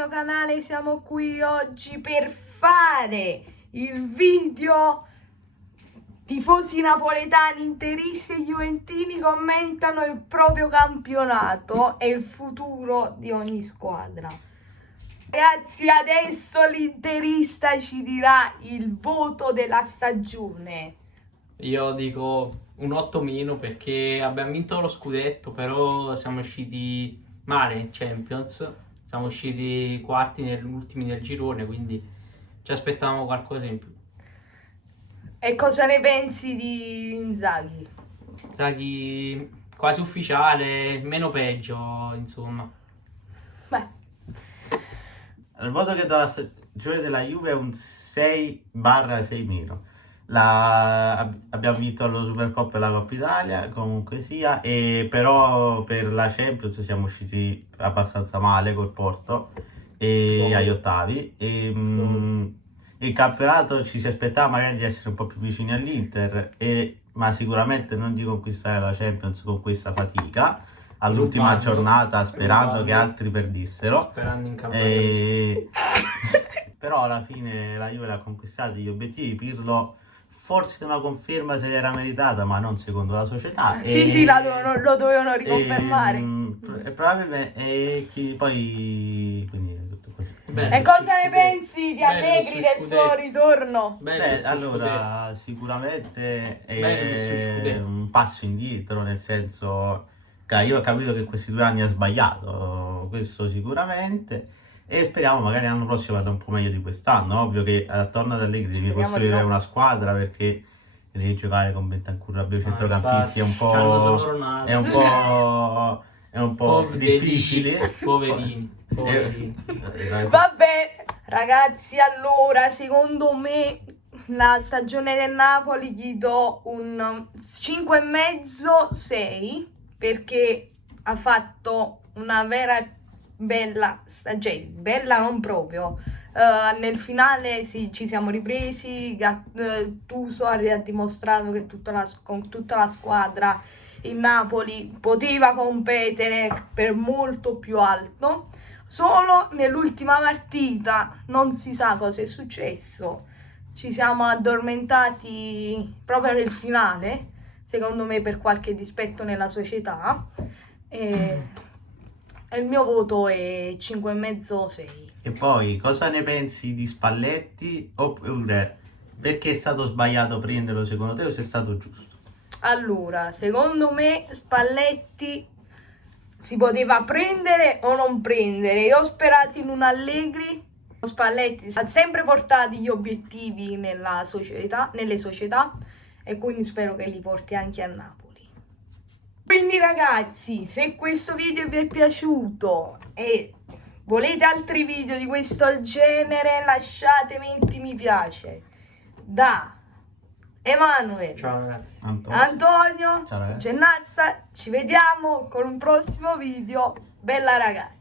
mio canale, siamo qui oggi per fare il video. Tifosi napoletani, interisti e juventini commentano il proprio campionato e il futuro di ogni squadra. Ragazzi, adesso l'interista ci dirà il voto della stagione. Io dico un 8- perché abbiamo vinto lo scudetto, però siamo usciti male in Champions. Siamo usciti quarti ultimi del girone, quindi ci aspettavamo qualcosa in più. E cosa ne pensi di Inzaghi? Inzaghi quasi ufficiale, meno peggio, insomma. Beh, Il voto che do alla stagione della Juve è un 6/6-. Abbiamo vinto la Supercoppa e la Coppa Italia, comunque sia, e però per la Champions siamo usciti abbastanza male col Porto e agli ottavi. Il campionato ci si aspettava magari di essere un po' più vicini all'Inter, ma sicuramente non di conquistare la Champions con questa fatica all'ultima giornata, sperando che altri perdissero. Sperando in campionato. Però alla fine la Juve l'ha conquistato gli obiettivi. Pirlo forse una conferma se l'era meritata, ma non secondo la società. sì, lo dovevano riconfermare. Probabilmente poi quindi è tutto così. Bene, E cosa ne pensi di bello Allegri sul del suo scudetto. ritorno? Beh, allora sicuramente Bello sul è scudetto. un passo indietro, nel senso che io ho capito che in questi 2 anni ha sbagliato, questo sicuramente, e speriamo magari l'anno prossimo vada un po' meglio di quest'anno. Ovvio che attorno ad Allegri devi Speriamo costruire di no. una squadra, perché devi giocare con Bentancur, Rabiot, centrocampisti, è un po', C'hanno solo Ronaldo. è un po' difficile. Poverini. Vabbè, ragazzi, allora, secondo me la stagione del Napoli gli do un 5,5-6 perché ha fatto una vera e bella stagione, bella non proprio. Nel finale sì, ci siamo ripresi, Gattuso ha dimostrato che con tutta la squadra il Napoli poteva competere per molto più alto. Solo nell'ultima partita non si sa cosa è successo, ci siamo addormentati proprio nel finale, secondo me per qualche dispetto nella società, e il mio voto è 5,5-6. E poi cosa ne pensi di Spalletti? Oppure perché è stato sbagliato prenderlo secondo te o se è stato giusto? Allora, secondo me Spalletti si poteva prendere o non prendere. Io ho sperato in un Allegri. Spalletti ha sempre portato gli obiettivi nelle società e quindi spero che li porti anche a Napoli. Quindi ragazzi, se questo video vi è piaciuto e volete altri video di questo genere, lasciate 20 mi piace. Da Emanuele, Ciao ragazzi. Antonio, Ciao, ragazzi. Gennazza, ci vediamo con un prossimo video. Bella ragazzi.